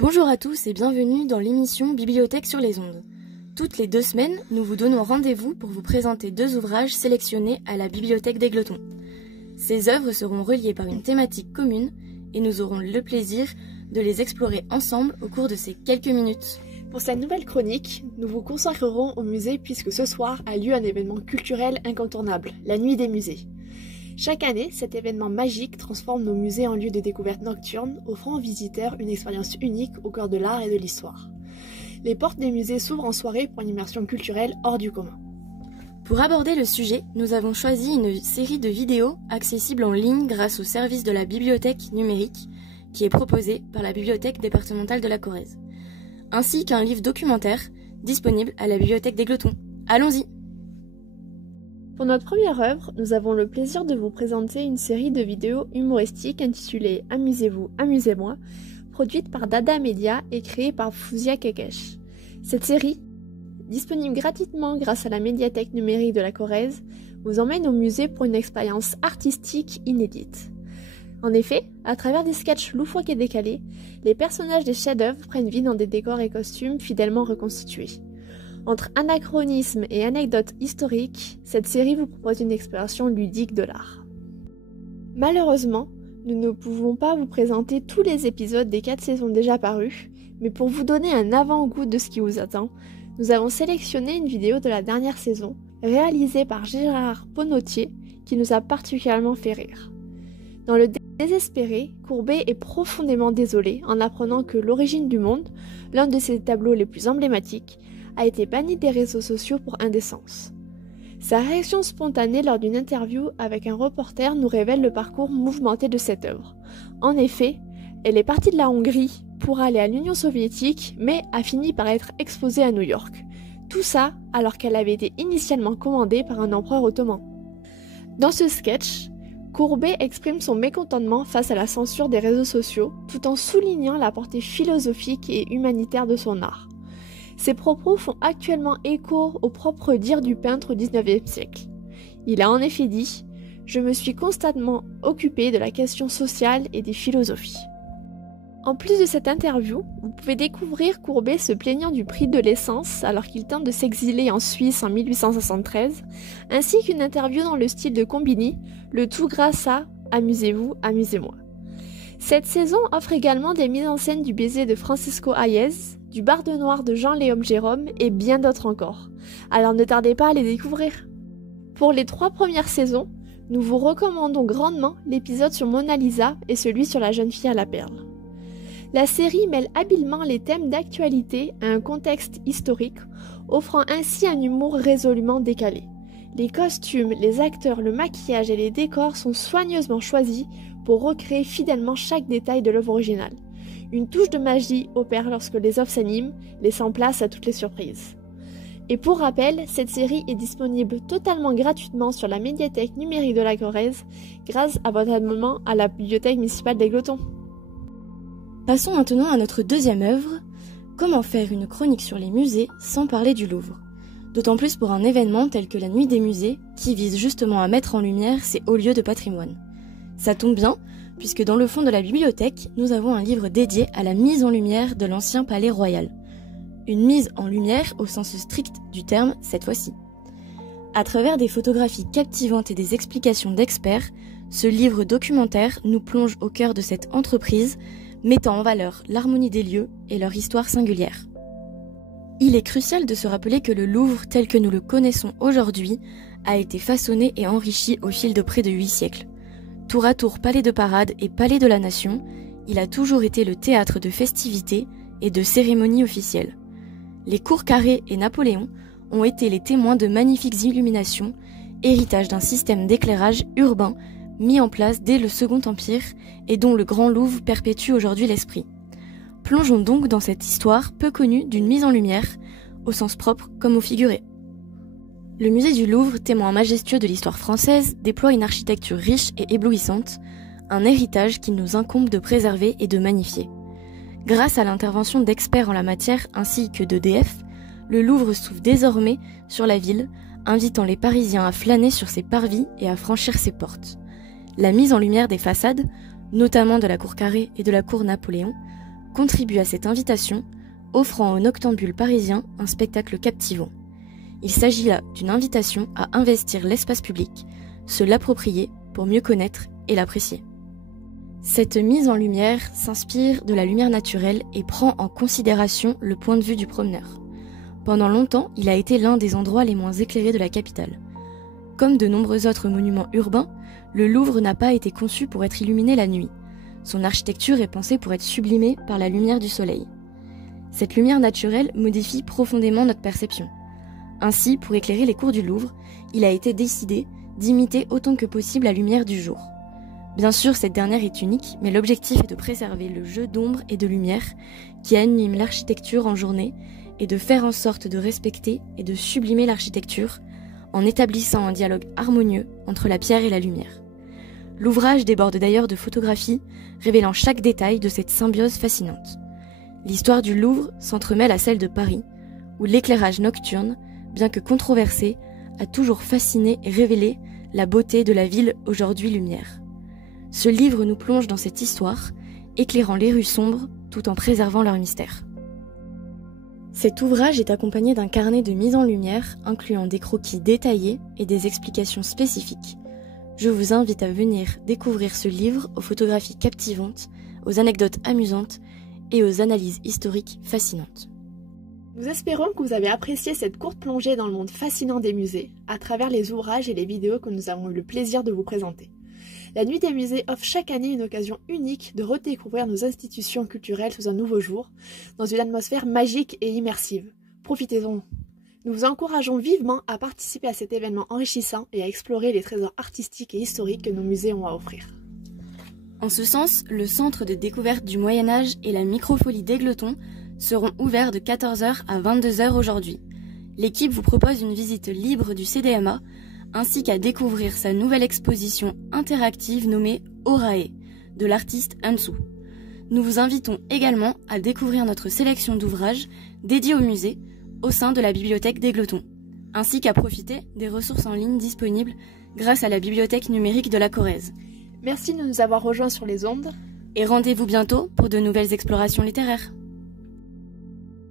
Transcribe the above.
Bonjour à tous et bienvenue dans l'émission Bibliothèque sur les ondes. Toutes les 2 semaines, nous vous donnons rendez-vous pour vous présenter 2 ouvrages sélectionnés à la Bibliothèque d'Égletons. Ces œuvres seront reliées par une thématique commune et nous aurons le plaisir de les explorer ensemble au cours de ces quelques minutes. Pour cette nouvelle chronique, nous vous consacrerons au musée puisque ce soir a lieu un événement culturel incontournable, la Nuit des musées. Chaque année, cet événement magique transforme nos musées en lieux de découverte nocturne, offrant aux visiteurs une expérience unique au cœur de l'art et de l'histoire. Les portes des musées s'ouvrent en soirée pour une immersion culturelle hors du commun. Pour aborder le sujet, nous avons choisi une série de vidéos accessibles en ligne grâce au service de la bibliothèque numérique qui est proposé par la bibliothèque départementale de la Corrèze, ainsi qu'un livre documentaire disponible à la bibliothèque d'Égletons. Allons-y! Pour notre première œuvre, nous avons le plaisir de vous présenter une série de vidéos humoristiques intitulée « Amusez-vous, amusez-moi », produite par Dada Media et créée par Fouzia Kekesh. Cette série, disponible gratuitement grâce à la médiathèque numérique de la Corrèze, vous emmène au musée pour une expérience artistique inédite. En effet, à travers des sketchs loufoques et décalés, les personnages des chefs-d'œuvre prennent vie dans des décors et costumes fidèlement reconstitués. Entre anachronismes et anecdotes historiques, cette série vous propose une exploration ludique de l'art. Malheureusement, nous ne pouvons pas vous présenter tous les épisodes des 4 saisons déjà parus, mais pour vous donner un avant-goût de ce qui vous attend, nous avons sélectionné une vidéo de la dernière saison, réalisée par Gérard Ponotier, qui nous a particulièrement fait rire. Dans le désespéré, Courbet est profondément désolé en apprenant que L'origine du monde, l'un de ses tableaux les plus emblématiques, a été banni des réseaux sociaux pour indécence. Sa réaction spontanée lors d'une interview avec un reporter nous révèle le parcours mouvementé de cette œuvre. En effet, elle est partie de la Hongrie pour aller à l'Union soviétique, mais a fini par être exposée à New York. Tout ça alors qu'elle avait été initialement commandée par un empereur ottoman. Dans ce sketch, Courbet exprime son mécontentement face à la censure des réseaux sociaux, tout en soulignant la portée philosophique et humanitaire de son art. Ces propos font actuellement écho au propre dire du peintre au XIXe siècle. Il a en effet dit « Je me suis constamment occupé de la question sociale et des philosophies ». En plus de cette interview, vous pouvez découvrir Courbet se plaignant du prix de l'essence alors qu'il tente de s'exiler en Suisse en 1873, ainsi qu'une interview dans le style de Combini, le tout grâce à « Amusez-vous, amusez-moi ». Cette saison offre également des mises en scène du baiser de Francisco Hayez, du Barde noir de Jean-Léon Gérôme et bien d'autres encore. Alors ne tardez pas à les découvrir. Pour les 3 premières saisons, nous vous recommandons grandement l'épisode sur Mona Lisa et celui sur la jeune fille à la perle. La série mêle habilement les thèmes d'actualité à un contexte historique, offrant ainsi un humour résolument décalé. Les costumes, les acteurs, le maquillage et les décors sont soigneusement choisis pour recréer fidèlement chaque détail de l'œuvre originale. Une touche de magie opère lorsque les offres s'animent, laissant place à toutes les surprises. Et pour rappel, cette série est disponible totalement gratuitement sur la médiathèque numérique de la Corrèze grâce à votre abonnement à la bibliothèque municipale d'Égletons. Passons maintenant à notre deuxième œuvre, comment faire une chronique sur les musées sans parler du Louvre. D'autant plus pour un événement tel que la Nuit des musées, qui vise justement à mettre en lumière ces hauts lieux de patrimoine. Ça tombe bien, puisque dans le fond de la bibliothèque, nous avons un livre dédié à la mise en lumière de l'ancien palais royal. Une mise en lumière au sens strict du terme cette fois-ci. À travers des photographies captivantes et des explications d'experts, ce livre documentaire nous plonge au cœur de cette entreprise, mettant en valeur l'harmonie des lieux et leur histoire singulière. Il est crucial de se rappeler que le Louvre tel que nous le connaissons aujourd'hui a été façonné et enrichi au fil de près de 8 siècles. Tour à tour palais de parade et palais de la nation, il a toujours été le théâtre de festivités et de cérémonies officielles. Les cours carrées et Napoléon ont été les témoins de magnifiques illuminations, héritage d'un système d'éclairage urbain mis en place dès le Second Empire et dont le Grand Louvre perpétue aujourd'hui l'esprit. Plongeons donc dans cette histoire peu connue d'une mise en lumière, au sens propre comme au figuré. Le musée du Louvre, témoin majestueux de l'histoire française, déploie une architecture riche et éblouissante, un héritage qu'il nous incombe de préserver et de magnifier. Grâce à l'intervention d'experts en la matière ainsi que d'EDF, le Louvre s'ouvre désormais sur la ville, invitant les Parisiens à flâner sur ses parvis et à franchir ses portes. La mise en lumière des façades, notamment de la cour Carrée et de la cour Napoléon, contribue à cette invitation, offrant aux noctambules parisiens un spectacle captivant. Il s'agit là d'une invitation à investir l'espace public, se l'approprier pour mieux connaître et l'apprécier. Cette mise en lumière s'inspire de la lumière naturelle et prend en considération le point de vue du promeneur. Pendant longtemps, il a été l'un des endroits les moins éclairés de la capitale. Comme de nombreux autres monuments urbains, le Louvre n'a pas été conçu pour être illuminé la nuit. Son architecture est pensée pour être sublimée par la lumière du soleil. Cette lumière naturelle modifie profondément notre perception. Ainsi, pour éclairer les cours du Louvre, il a été décidé d'imiter autant que possible la lumière du jour. Bien sûr, cette dernière est unique, mais l'objectif est de préserver le jeu d'ombre et de lumière qui anime l'architecture en journée et de faire en sorte de respecter et de sublimer l'architecture en établissant un dialogue harmonieux entre la pierre et la lumière. L'ouvrage déborde d'ailleurs de photographies révélant chaque détail de cette symbiose fascinante. L'histoire du Louvre s'entremêle à celle de Paris, où l'éclairage nocturne, bien que controversé, a toujours fasciné et révélé la beauté de la ville aujourd'hui lumière. Ce livre nous plonge dans cette histoire, éclairant les rues sombres tout en préservant leur mystère. Cet ouvrage est accompagné d'un carnet de mise en lumière incluant des croquis détaillés et des explications spécifiques. Je vous invite à venir découvrir ce livre aux photographies captivantes, aux anecdotes amusantes et aux analyses historiques fascinantes. Nous espérons que vous avez apprécié cette courte plongée dans le monde fascinant des musées, à travers les ouvrages et les vidéos que nous avons eu le plaisir de vous présenter. La Nuit des musées offre chaque année une occasion unique de redécouvrir nos institutions culturelles sous un nouveau jour, dans une atmosphère magique et immersive. Profitez-en! Nous vous encourageons vivement à participer à cet événement enrichissant et à explorer les trésors artistiques et historiques que nos musées ont à offrir. En ce sens, le centre de découverte du Moyen-Âge et la microfolie d'Égletons seront ouverts de 14h à 22h aujourd'hui. L'équipe vous propose une visite libre du CDMA, ainsi qu'à découvrir sa nouvelle exposition interactive nommée Horae, de l'artiste Ansu. Nous vous invitons également à découvrir notre sélection d'ouvrages dédiés au musée au sein de la bibliothèque d'Égletons, ainsi qu'à profiter des ressources en ligne disponibles grâce à la bibliothèque numérique de la Corrèze. Merci de nous avoir rejoints sur les ondes et rendez-vous bientôt pour de nouvelles explorations littéraires.